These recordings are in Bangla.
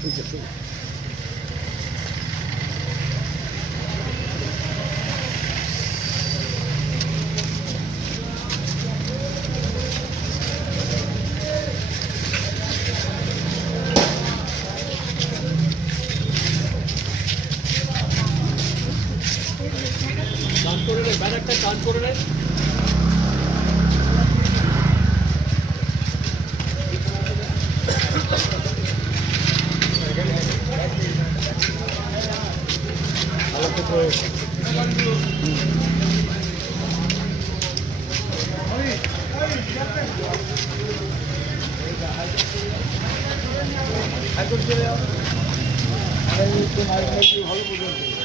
ঠিক আছে করে নেয় ব্যানারটা কাজ করে নেয় ভালো বুঝতে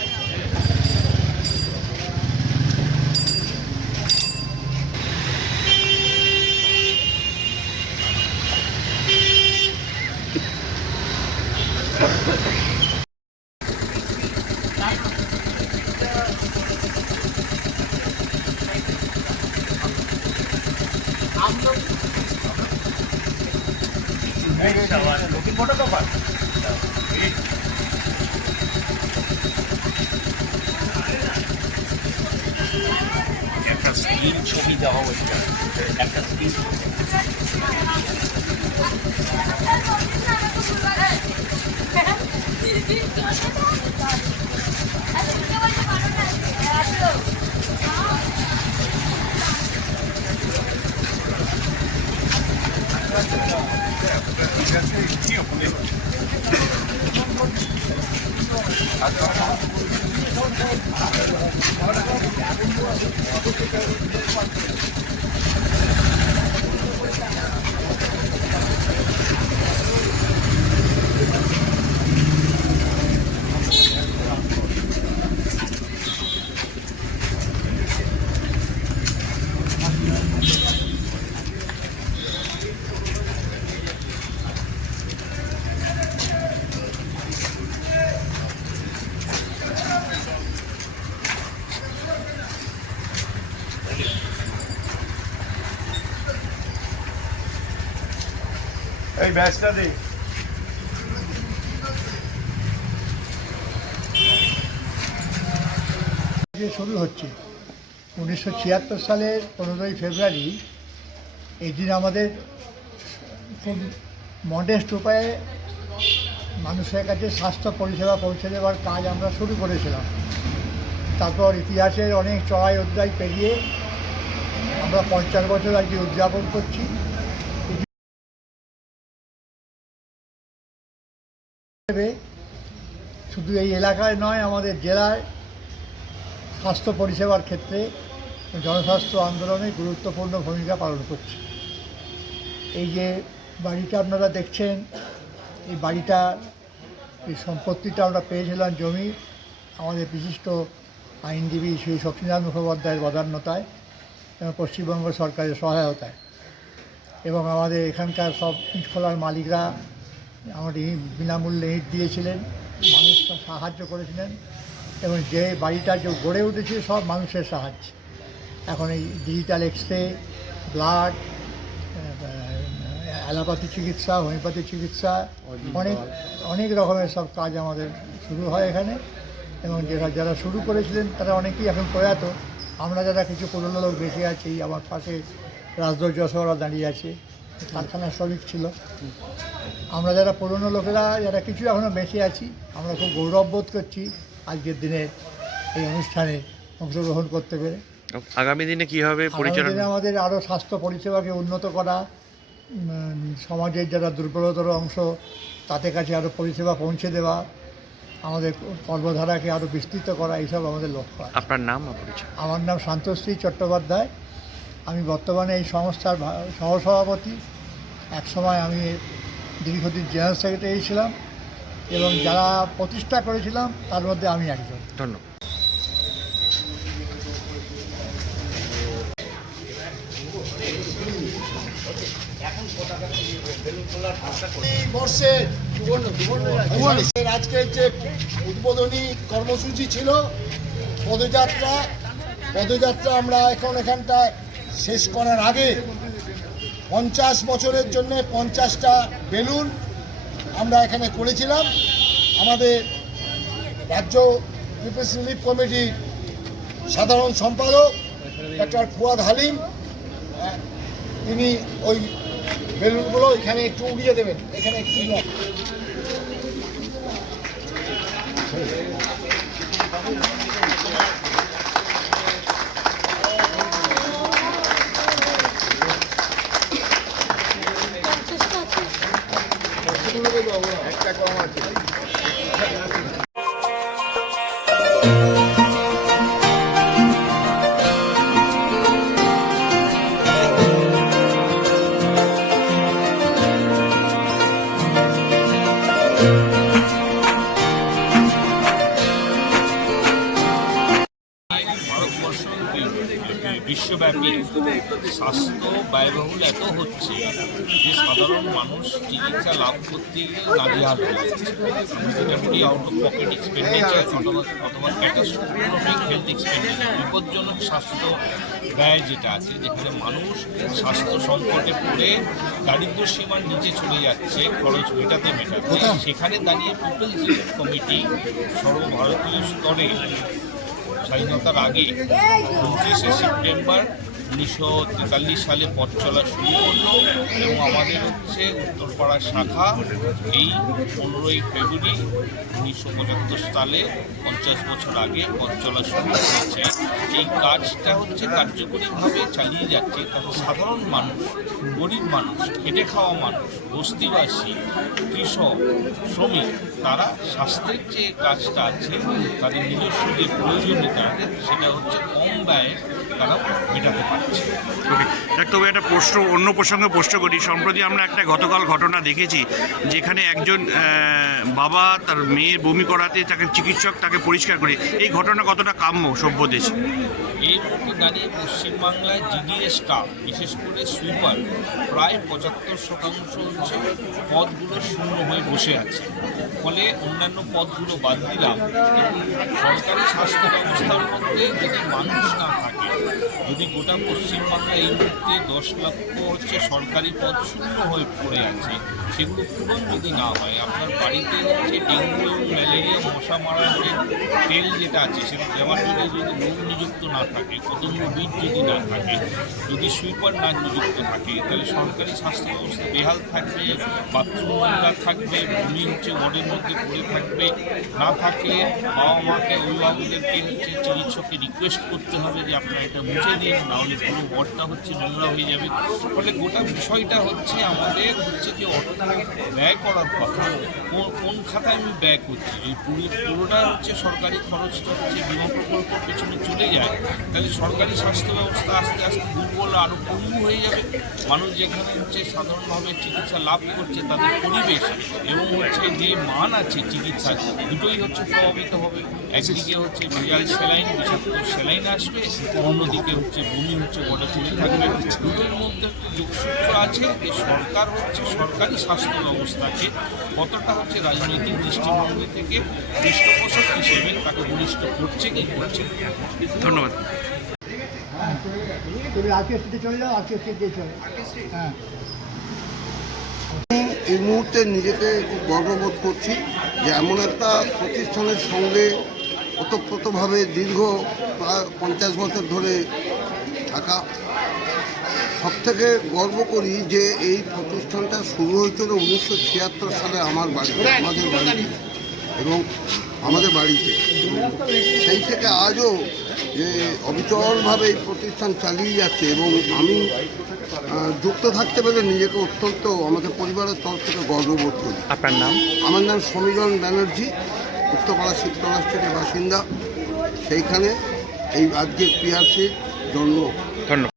একটা স্ক্রিন ছবি দেওয়া একটা ব্যাচটা দে। শুরু হচ্ছে, উনিশশো ছিয়াত্তর সালের পনেরোই ফেব্রুয়ারি এই দিন আমাদের খুব মডেস্ট উপায়ে মানুষের কাছে স্বাস্থ্য পরিষেবা পৌঁছে দেওয়ার কাজ আমরা শুরু করেছিলাম। তারপর ইতিহাসের অনেক চড়াই অধ্যায় পেরিয়ে আমরা পঞ্চাশ বছর আজকে উদযাপন করছি। হিসেবে শুধু এই এলাকায় নয়, আমাদের জেলায় স্বাস্থ্য পরিষেবার ক্ষেত্রে জনস্বাস্থ্য আন্দোলনে গুরুত্বপূর্ণ ভূমিকা পালন করছে। এই যে বাড়িটা আপনারা দেখছেন, এই বাড়িটা, এই সম্পত্তিটা আমরা পেয়েছিলাম জমি। আমাদের বিশিষ্ট আইনজীবী শ্রী শক্তিনাথ মুখোপাধ্যায়ের বদান্যতায় এবং পশ্চিমবঙ্গ সরকারের সহায়তায়। এবং আমাদের এখানকার সব ইট খোলার মালিকরা আমাদের ইট বিনামূল্যে ইট দিয়েছিলেন মানুষকে সাহায্য করেছিলেন এবং যে বাড়িটা যে গড়ে উঠেছে সব মানুষের সাহায্য। এখন এই digital X ray blood allopathy চিকিৎসা হোমিওপ্যাথি চিকিৎসা অনেক অনেক রকমের সব কাজ আমাদের শুরু হয় এখানে। এবং যারা যারা শুরু করেছিলেন তারা অনেকেই এখন প্রয়াত। আমরা যারা কিছু পুরনো লোক বেঁচে আছি আমার পাশে রাজদর যশোরা দাঁড়িয়ে আছে। কারখানার শ্রমিক ছিল। আমরা যারা পুরনো লোকেরা যারা কিছু এখনও বেঁচে আছি আমরা খুব গৌরব বোধ করছি আজকের দিনে এই অনুষ্ঠানে অংশগ্রহণ করতে পেরে। আগামী দিনে কীভাবে হবে পরিচালনা? আমাদের আরও স্বাস্থ্য পরিষেবাকে উন্নত করা সমাজের যারা দুর্বলতর অংশ তাদের কাছে আরও পরিষেবা পৌঁছে দেওয়া আমাদের কর্মধারাকে আরও বিস্তৃত করা এইসব আমাদের লক্ষ্য আপনার নাম আমার নাম শান্তশ্রী চট্টোপাধ্যায়। আমি বর্তমানে এই সংস্থার ভা- এক সময় আমি দীর্ঘদিন জেনারেল সেক্রেটারি ছিলাম এবং যারা প্রতিষ্ঠা করেছিলাম তার মধ্যে আমি একজন। ধন্যবাদ। যে উদ্বোধনী কর্মসূচি ছিল পদযাত্রা পদযাত্রা আমরা এখন এখানটায় শেষ করার আগে পঞ্চাশ বছরের জন্য পঞ্চাশটা বেলুন আমরা এখানে করেছিলাম। আমাদের রাজ্য পিপলস রিলিফ কমিটির সাধারণ সম্পাদক ডক্টর ফুয়াদ হালিম আহ, তিনি ওই বেলুনগুলো এখানে একটু উড়িয়ে দেবেন। এখানে একটু বিশ্বব্যাপী স্বাস্থ্য ব্যয়বহুল এত হচ্ছে যে সাধারণ মানুষ চিকিৎসা লাভ করতে গিয়ে নাজেহাল হয়ে যাচ্ছে আউট অফ পকেট এক্সপেন্ডিচার অথবা অথবা ক্যাটাস্ট্রফিক হেলথ এক্সপেন্ডিচার বিপজ্জনক স্বাস্থ্য ব্যয় যেটা আছে যেখানে মানুষ স্বাস্থ্য সংকটে পড়ে দারিদ্র সীমার নিচে চলে যাচ্ছে খরচ মেটাতে মেটাতে সেখানে দাঁড়িয়ে পিপলস কমিটি সর্বভারতীয় স্তরে স্বাধীনতার আগে উনত্রিশে সেপ্টেম্বর উনিশশো তেতাল্লিশ সালে পথ চলা শুরু করল এবং আমাদের হচ্ছে উত্তরপাড়া শাখা এই পনেরোই ফেব্রুয়ারি উনিশশো পঁচাত্তর সালে পঞ্চাশ বছর আগে পথ চলা শুরু করেছে এই কাজটা হচ্ছে কার্যকরীভাবে চালিয়ে যাচ্ছে। তাতে সাধারণ মানুষ, গরিব মানুষ, খেটে খাওয়া মানুষ, বস্তিবাসী, কৃষক, শ্রমিক, তারা স্বাস্থ্যের যে কাজটা আছে, তাদের নিজস্ব যে প্রয়োজনীয়তা, সেটা হচ্ছে কম ব্যয়ে তারা মেটাতে পারছে। ওকে ডাক্তারবাবু একটা প্রশ্ন, অন্য প্রসঙ্গে প্রশ্ন করি। সম্প্রতি আমরা একটা গতকাল ঘটনা দেখেছি, যেখানে একজন বাবা তার মেয়ের বমি করাতে তাকে চিকিৎসক তাকে পরিষ্কার করে। এই ঘটনা কতটা কাম্য সভ্য দেশে? এই মুহূর্তে দাঁড়িয়ে পশ্চিমবাংলায় জিডিএ স্টাফ বিশেষ করে সুইপার প্রায় পঁচাত্তর শতাংশ হচ্ছে পদগুলো শূন্য হয়ে বসে আছে। ফলে অন্যান্য পদগুলো বাদ দিলাম সরকারি স্বাস্থ্য ব্যবস্থার মধ্যে যদি মানুষ না থাকে, যদি গোটা পশ্চিমবাংলা এই মুহূর্তে দশ লক্ষ হচ্ছে সরকারি পদ শূন্য হয়ে পড়ে আছে, সেগুলো পূরণ যদি না হয়, আপনার বাড়িতে হচ্ছে ডেঙ্গু মশা মারার যে তেল যেটা আছে সেটা দেওয়ার জন্য যদি লোক নিযুক্ত না থাকে বীজ যদি না থাকে, যদি সুইপার না নিযুক্ত থাকে, তাহলে সরকারি স্বাস্থ্য ব্যবস্থা বেহাল থাকবে, বাথরুম নোংরা থাকবে, ভূমি হচ্ছে ওয়ার্ডের মধ্যে পড়ে থাকবে, না থাকলে বাবা মাকে, অভিভাবকদেরকে হচ্ছে চিকিৎসককে রিকোয়েস্ট করতে হবে যে আপনারা এটা মুছে দিন, নাহলে পুরো ওয়ার্ডটা হচ্ছে নোংরা হয়ে যাবে। ফলে গোটা বিষয়টা হচ্ছে আমাদের হচ্ছে যে অর্থ ব্যয় করার কথা, কোন খাতায় আমি ব্যয় করছি? এই পুরো পুরোটা হচ্ছে সরকারি খরচটা হচ্ছে বিমা প্রকল্প পেছনে চলে যায়। তাহলে সরকারি স্বাস্থ্য ব্যবস্থা আস্তে আস্তে দুর্বল আরও পঙ্গু হয়ে যাবে। মানুষ যেখানে হচ্ছে সাধারণভাবে চিকিৎসা লাভ করছে, তাদের পরিবেশ এবং হচ্ছে যে মান আছে চিকিৎসার দুটোই হচ্ছে প্রভাবিত হবে। একদিকে হচ্ছে ভেজাল সেলাইন, বিষাক্ত সেলাইন আসবে, অন্যদিকে হচ্ছে ভূমি হচ্ছে বড় চলে থাকবে। দুটোর মধ্যে একটা যোগসূত্র আছে যে সরকার হচ্ছে সরকারি স্বাস্থ্য ব্যবস্থাকে কতটা হচ্ছে রাজনৈতিক দৃষ্টিভঙ্গি থেকে পৃষ্ঠপোষক হিসেবে তাকে বলিষ্ঠ করছে কি করছে ধন্যবাদ। তুমি আজকে সিটে চলে যাও আজকে সিট দিয়ে চলে হ্যাঁ এই মুহূর্তে নিজেকে খুব গর্ববোধ করছি যে এমন একটা প্রতিষ্ঠানের সঙ্গে ওতপ্রোতভাবে দীর্ঘ প্রায় পঞ্চাশ বছর ধরে থাকা। সব থেকে গর্ব করি যে এই প্রতিষ্ঠানটা শুরু হয়েছিল উনিশশো ছিয়াত্তর সালে আমার বাড়িতে আমাদের বাড়িতে। এবং আমাদের বাড়িতে। সেই থেকে আজও যে অবিচলভাবে এই প্রতিষ্ঠান চালিয়ে যাচ্ছে এবং আমি যুক্ত থাকতে পেরে নিজেকে অত্যন্ত আমাদের পরিবারের তরফ থেকে গর্ববোধ করি। আপনার নাম? আমার নাম সমীরণ ব্যানার্জি উত্তরপাড়া শিবতলা স্টেটের বাসিন্দা। সেইখানে এই আজকের পিআরসির জন্ম। ধন্যবাদ।